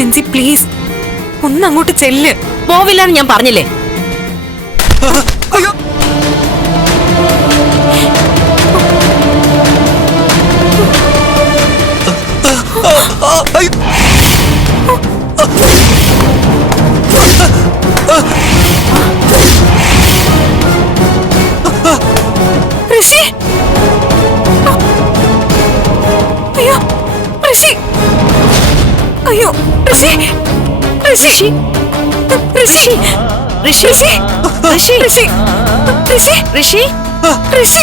Jincy please ഒന്ന് അങ്ങോട്ട് ചെല്ല്. പോവില്ലാന്ന് ഞാൻ പറഞ്ഞില്ലേ. ഋഷി, അയ്യോ ഋഷി, അയ്യോ ഋഷി, ഋഷി, ഋഷി, ഋഷി, ഋഷി, ഋഷി, ഋഷി, ഋഷി, ഋഷി,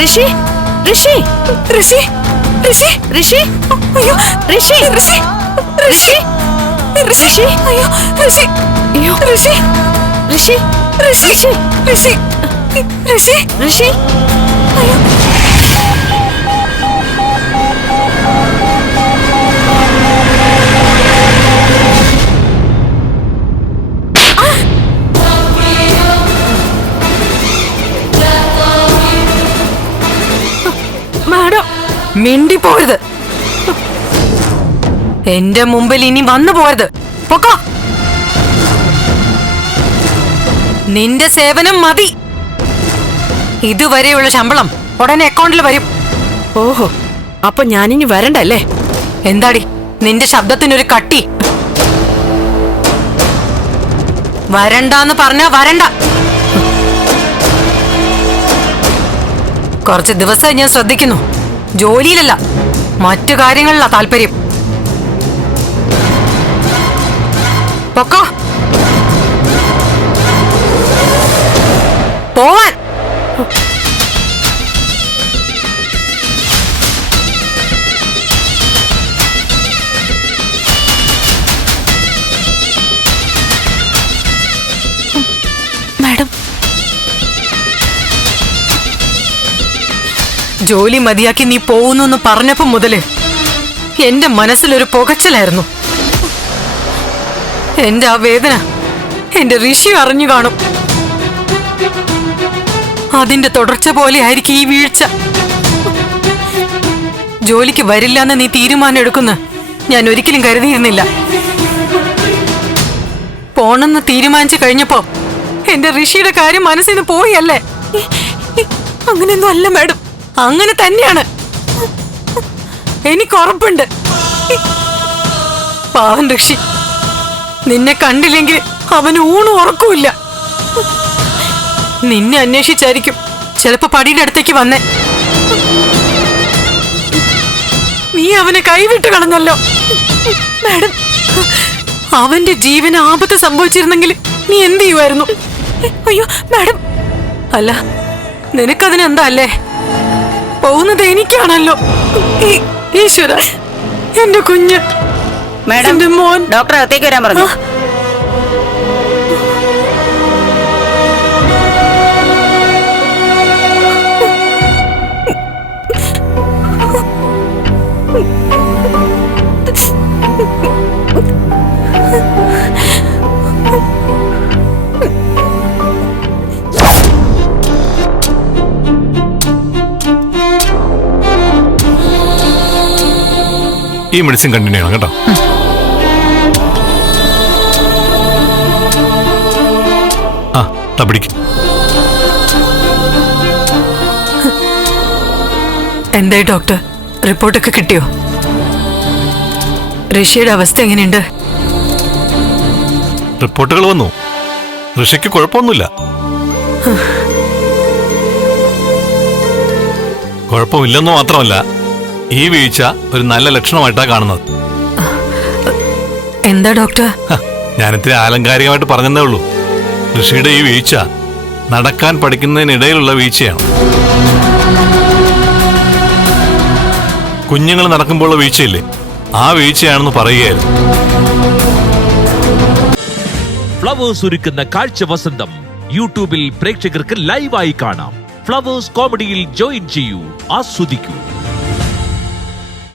ഋഷി, ഋഷി, ഋഷി, ഋഷി, ഋഷി, അയ്യോ ഋഷി, ഋഷി, ഋഷി, ഋഷി, അയ്യോ ഋഷി, അയ്യോ ഋഷി, ഋഷി, ഋഷി, ഋഷി, ഋഷി, ഋഷി, അയ്യോ. മാഡം മിണ്ടി പോരുത്. എന്റെ മുമ്പിൽ ഇനി വന്നു പോരുത്. പൊക്കോ. നിന്റെ സേവനം മതി. ഇതുവരെയുള്ള ശമ്പളം ഉടനെ അക്കൗണ്ടിൽ വരും. ഓഹോ, അപ്പൊ ഞാനിനി വരണ്ടല്ലേ? എന്താടി നിന്റെ ശബ്ദത്തിനൊരു കട്ടി? വരണ്ടാന്ന് പറഞ്ഞാ വരണ്ട. കുറച്ച് ദിവസമായി ഞാൻ ശ്രദ്ധിക്കുന്നു. ജോലിയിലല്ല, മറ്റു കാര്യങ്ങളിലാ താല്പര്യം. പൊക്കോ. പോവാൻ. മാഡം, ജോലി മതിയാക്കി നീ പോകുന്നു പറഞ്ഞപ്പോ മുതല് എന്റെ മനസ്സിലൊരു പുകച്ചിലായിരുന്നു. എന്റെ ആ വേദന എന്റെ ഋഷി അറിഞ്ഞു കാണും. അതിന്റെ തുടർച്ച പോലെ ആയിരിക്കും ഈ വീഴ്ച. ജോലിക്ക് വരില്ലെന്ന് നീ തീരുമാനം എടുക്കുന്ന ഞാൻ ഒരിക്കലും കരുതിയിരുന്നില്ല. പോണെന്ന് തീരുമാനിച്ചു കഴിഞ്ഞപ്പോ എന്റെ ഋഷിയുടെ കാര്യം മനസ്സിൽ നിന്ന് പോയല്ലേ? അങ്ങനെയൊന്നും അല്ല മാഡം. അങ്ങനെ തന്നെയാണ്. എനിക്ക് ഉറപ്പുണ്ട്. പാവൻ ഋഷി, നിന്നെ കണ്ടില്ലെങ്കിൽ അവന് ഊണും ഉറക്കുമില്ല. നിന്നെ അന്വേഷിച്ചായിരിക്കും ചിലപ്പോ പടിയുടെ അടുത്തേക്ക് വന്നേ. നീ അവനെ കൈവിട്ട് കളഞ്ഞല്ലോ. മാഡം, അവന്റെ ജീവന് ആപത്ത് സംഭവിച്ചിരുന്നെങ്കിൽ നീ എന്ത് ചെയ്യുമായിരുന്നു? അയ്യോ മാഡം. അല്ല, നിനക്കതിനെന്താ അല്ലേ? പോകുന്നത് എനിക്കാണല്ലോ. ഈശ്വര, എന്റെ കുഞ്ഞ്, എന്റെ മോൻ. ഡോക്ടർ അകത്തേക്ക് വരാൻ പറഞ്ഞു. ഈ മെഡിസിൻ കണ്ടിന്യൂ ചെയ്യണം കേട്ടോ. ആ പിടിക്കും. എന്തായി ഡോക്ടർ, റിപ്പോർട്ടൊക്കെ കിട്ടിയോ? ഋഷിയുടെ അവസ്ഥ എങ്ങനെയുണ്ട്? റിപ്പോർട്ടുകൾ വന്നു. ഋഷിക്ക് കുഴപ്പമൊന്നുമില്ല. കുഴപ്പമില്ലെന്ന് മാത്രമല്ല, ഈ വീഴ്ച ഒരു നല്ല ലക്ഷണമായിട്ടാണ് കാണുന്നത്. എന്താ ഡോക്ടർ? ഞാനിത്തിരി ആലങ്കാരികമായിട്ട് പറഞ്ഞതേ ഉള്ളൂ. ഋഷിയുടെ ഈ വീഴ്ച നടക്കാൻ പഠിക്കുന്നതിനിടയിലുള്ള വീഴ്ചയാണ്. കുഞ്ഞുങ്ങൾ നടക്കുമ്പോഴുള്ള വീഴ്ചയില്ലേ, ആ വീഴ്ചയാണെന്ന് പറയുകയായിരുന്നു. ഫ്ലവേഴ്സ് ഒരുക്കുന്ന കാഴ്ച വസന്തം യൂട്യൂബിൽ പ്രേക്ഷകർക്ക് ലൈവായി കാണാം. ഫ്ലവേഴ്സ് കോമഡിയിൽ ജോയിൻ ചെയ്യൂ, ആസ്വദിക്കൂ.